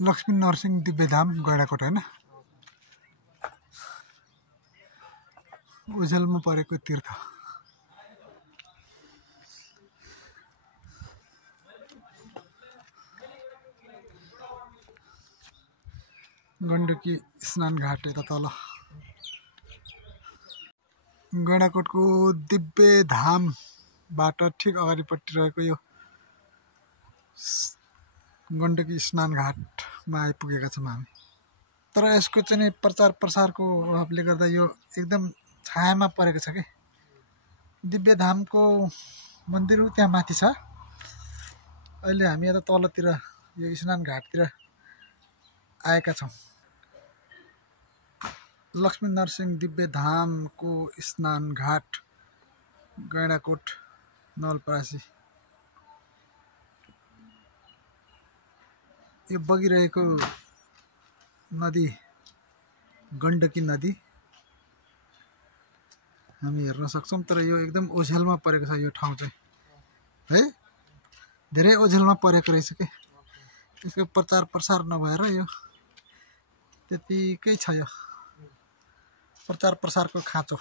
लक्ष्मी नरसिंह दिव्यधाम गैँडाकोट हैन ओझेलमा परेको तीर्थ गण्डकी स्नान घाट यता तल गैँडाकोटको दिव्यधामबाट ठिक अगाडिपट्टि रहेको यो गण्डकी स्नान घाटमा आइपुगेका छौँ हामी। तर यसको चाहिँ प्रचार प्रसारको अभावले गर्दा यो एकदम छायामा परेको छ के। दिव्यधामको मन्दिर त्यहाँ माथि छ। अहिले हामी यता तलतिर यो स्नान घाटतिर आएका छौँ। लक्ष्मी नरसिंह दिव्यधामको स्नान घाट गैँडाकोट नवलपरासी। यो बगिरहेको नदी गण्डकी नदी हामी हेर्न सक्छौँ। तर यो एकदम ओझेलमा परेको छ यो ठाउँ चाहिँ है धेरै ओझेलमा परेको रहेछ के। यसको प्रचार प्रसार नभएर यो त्यतिकै छ। यो प्रचार प्रसारको खाँचो।